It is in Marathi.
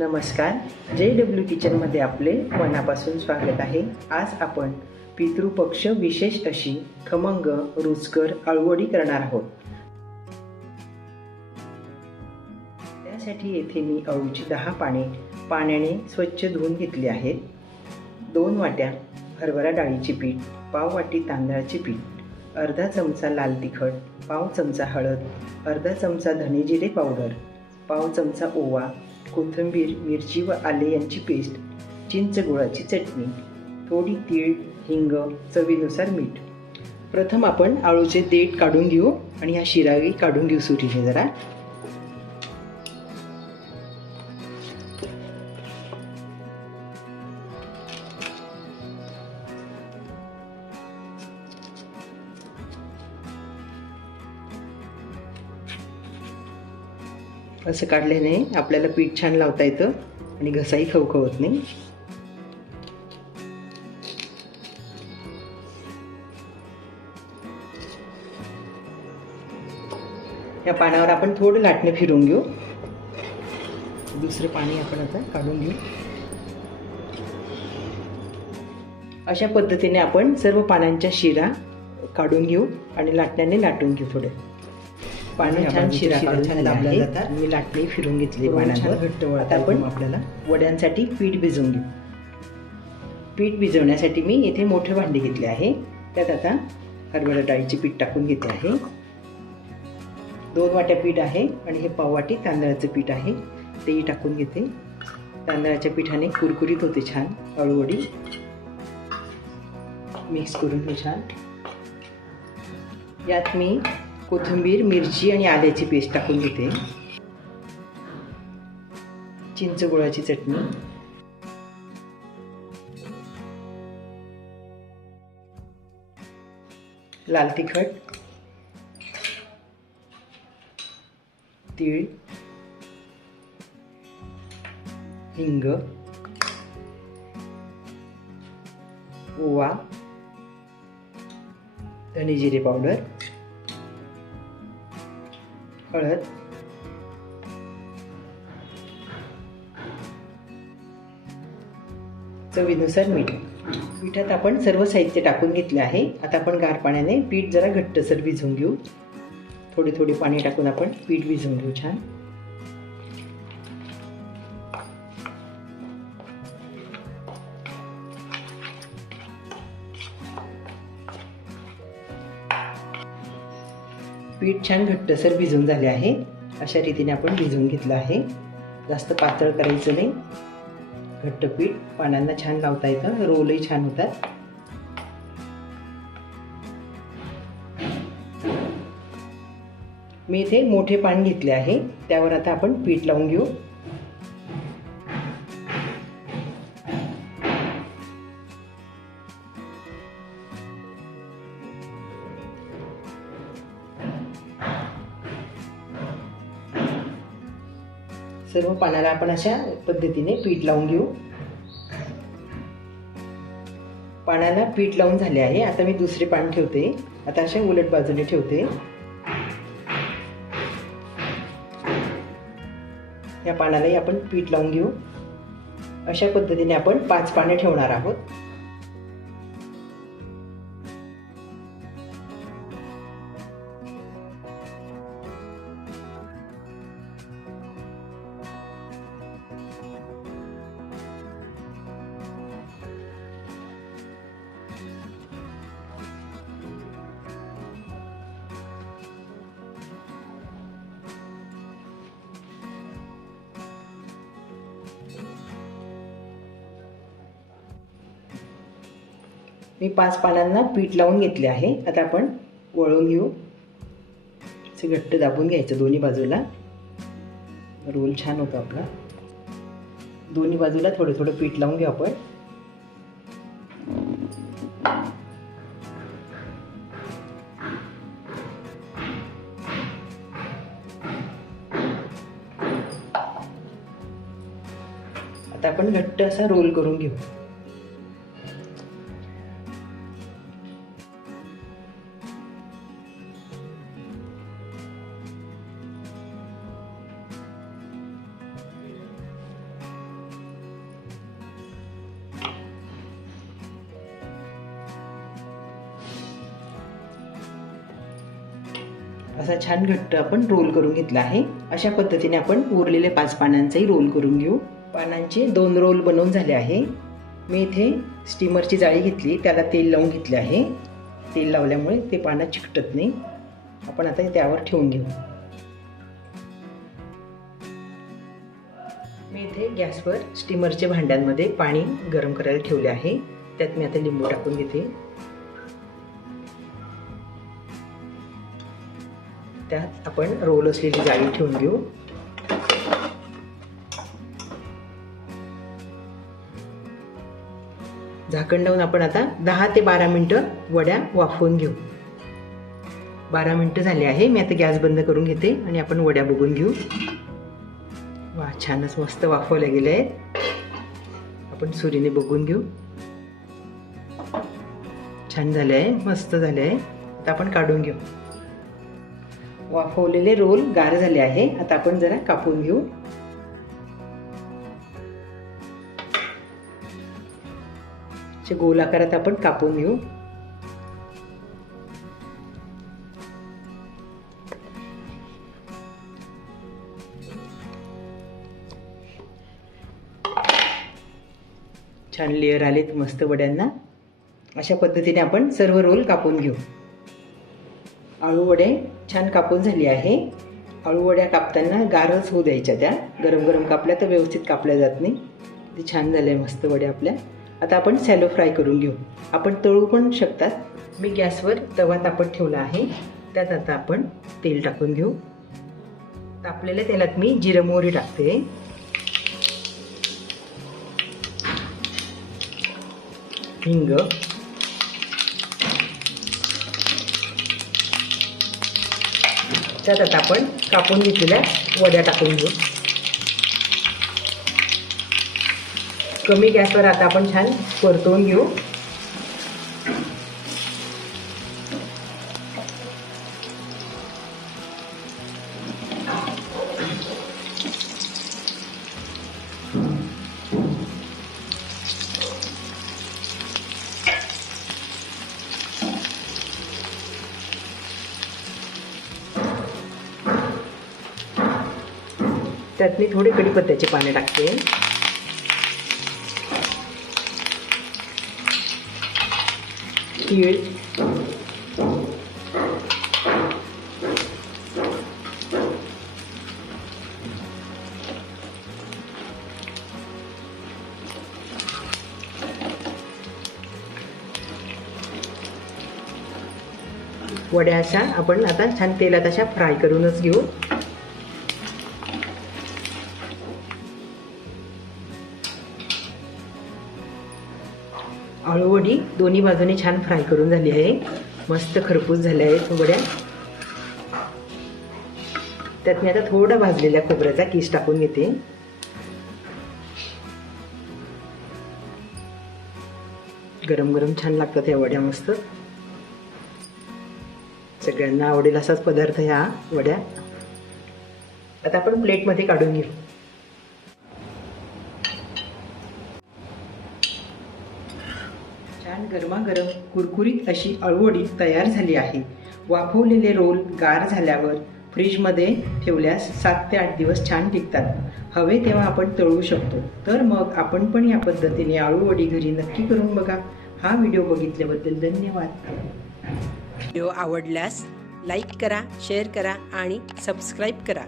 नमस्कार. जे डब्ल्यू किचनमध्ये आपले मनापासून स्वागत आहे. आज आपण पितृपक्ष विशेष अशी खमंग रुचकर अळवडी करणार आहोत. त्यासाठी येथे मी अळूची दहा पाने पाण्याने स्वच्छ धुवून घेतली आहेत. दोन वाट्या हरभरा डाळीची पीठ पाव वाटी तांदळाचे पीठ अर्धा चमचा लाल तिखट पाव चमचा हळद अर्धा चमचा धने जिरे पावडर पाव चमचा ओवा कोथिंबीर मिरची व आले यांची पेस्ट. चिंच गुळाची चटणी. थोडी तीळ हिंग चवीनुसार मीठ. प्रथम आपण आळूचे देठ काढून घेऊ आणि ह्या शिरावी काढून घेऊ सुरीने जरा. असं काढल्याने आपल्याला पीठ छान लावता येतं आणि घसाही खवखवत नाही. या पानावर आपण थोडं लाटणं फिरून घेऊ. दुसरं पाणी आपण आता काढून घेऊ. अशा पद्धतीने आपण सर्व पानांच्या शिरा काढून घेऊ आणि लाटण्याने लाटून घेऊ थोडे. पाणी छान शिरा काढून झाला आहे मी लाटणी फिरून घेतली पाण्यावर घट्ट आता आपण आपल्याला. वड्यांसाठी पीठ भिजवून घेऊ. पीठ भिजवण्यासाठी मी येथे मोठे भांडे घेतले आहे. त्यात आता हरभरा डाळीचे पीठ टाकून घेते आहे. दोन वाट्या पीठ आहे आणि हे पाव वाटी तांदळाचं पीठ आहे. तेही टाकून घेते. तांदळाच्या पिठाने कुरकुरीत होते छान अळूवडी मिक्स करून घेऊ छान. यात मी कोथिंबीर मिरची आणि आल्याची पेस्ट टाकून घेते. चिंच गुळाची चटणी. लाल तिखट. तीळ. हिंग. ओवा. धने जिरे पावडर. हळद चवीनुसार मीठ. पिठात आपण सर्व साहित्य टाकून घेतले आहे. आता आपण गार पाण्याने पीठ जरा घट्टसर भिजवून घेऊ. थोडे थोडे पाणी टाकून आपण पीठ भिजवून घेऊ छान. पीठ छान घट्टसर भिजून झाले आहे. अशा रीतीने आपण भिजवून घेतलं आहे. जास्त पातळ करायचं नाही. घट्ट पीठ पानांना छान लावता येतं. रोलही छान होतात. मी इथे मोठे पान घेतले आहे. त्यावर आता आपण पीठ लावून घेऊ. सर्व पानाला आपण अशा पद्धतीने पीठ लावून घेऊ. पानाला पीठ लावून झाले आहे. आता मी दुसरे पान ठेवते. आता अशा उलट बाजूने ठेवते. या पानालाही आपण पीठ लावून घेऊ. अशा पद्धतीने आपण पाच पाने ठेवणार आहोत. मी पाच पानांना पीठ लावून घेतले आहे. आता आपण वळून घेऊ. असे घट्ट दाबून घ्यायचं दोन्ही बाजूला. रोल छान होतो आपला. दोन्ही बाजूला थोडं थोडं पीठ लावून घेऊ आपण. आता आपण घट्ट असा रोल करून घेऊ. असा छान घट्ट आपण रोल करून घेतला आहे. अशा पद्धतीने आपण उरलेल्या पाच पानांचाही रोल करून घेऊ. पानांचे दोन रोल बनवून झाले आहे. मी इथे स्टीमरची जाळी घेतली त्याला तेल लावून घेतले आहे. तेल लावल्यामुळे ते पानं चिकटत नाही. आपण आता त्यावर ठेवून घेऊ. मी इथे गॅसवर स्टीमरच्या भांड्यांमध्ये पाणी गरम करायला ठेवले आहे. त्यात मी आता लिंबू टाकून घेते. त्यात आपण रोल असलेली जाळी ठेवून घेऊ. झाकण लावून आपण आता दहा ते बारा मिनटं वड्या वाफवून घेऊ. बारा मिनटं झाली आहे. मी आता गॅस बंद करून घेते आणि आपण वड्या बघून घेऊ. वा छानच मस्त वाफवल्या गेल्या आहेत. आपण सुरीने बघून घेऊ. छान झाले आहे. मस्त झाले आहे. आता आपण काढून घेऊ. वाफवलेले रोल गार झाले आहे. आता आपण जरा कापून घेऊ. गोल आकारात आपण कापून घेऊ. छान लेअर आलेत मस्त वड्यांना. अशा पद्धतीने आपण सर्व रोल कापून घेऊ. आळू वडे छान कापून झाली आहे. आळू वड्या कापताना गारच होऊ द्यायच्या त्या. गरम गरम कापल्या तर व्यवस्थित कापल्या जात नाही. ते छान झालं आहे मस्त वड्या आपल्या. आता आपण सॅलो फ्राय करून घेऊ. आपण तळू पण शकतात. मी गॅसवर तवा तापत ठेवला आहे. त्यात आता आपण तेल टाकून घेऊ. तापलेल्या तेलात मी जिरं मोहरी टाकते. हिंग त्यात आता आपण कापून घेतलेल्या वड्या टाकून घेऊ. कमी गॅसवर आता आपण छान परतवून घेऊ. त्यात मी थोडी कडीपत्त्याची पाने टाकते. तीळ. वड्या अशा आपण आता छान तेलात अशा फ्राय करूनच घेऊ. दोन्ही बाजूने छान फ्राय करून झाली आहे. मस्त खरपूस झाल्या आहेत वड्या त्यात मी आता थोडा भाजलेल्या खोबऱ्याचा किस टाकून घेते. गरम गरम छान लागतात या वड्या मस्त. सगळ्यांना आवडेल असाच पदार्थ ह्या वड्या. आता आपण प्लेटमध्ये काढून घेऊ छान गरमागरम कुरकुरीत अशी अळवडी तयार झाली आहे. वाफवलेले रोल गार झाल्यावर फ्रीजमध्ये ठेवल्यास सात ते आठ दिवस छान टिकतात. हवे तेव्हा आपण तळू शकतो. तर मग आपण पण या पद्धतीने आळूवडी घरी नक्की करून बघा. हा व्हिडिओ बघितल्याबद्दल धन्यवाद. व्हिडिओ आवडल्यास लाईक करा शेअर करा आणि सबस्क्राईब करा.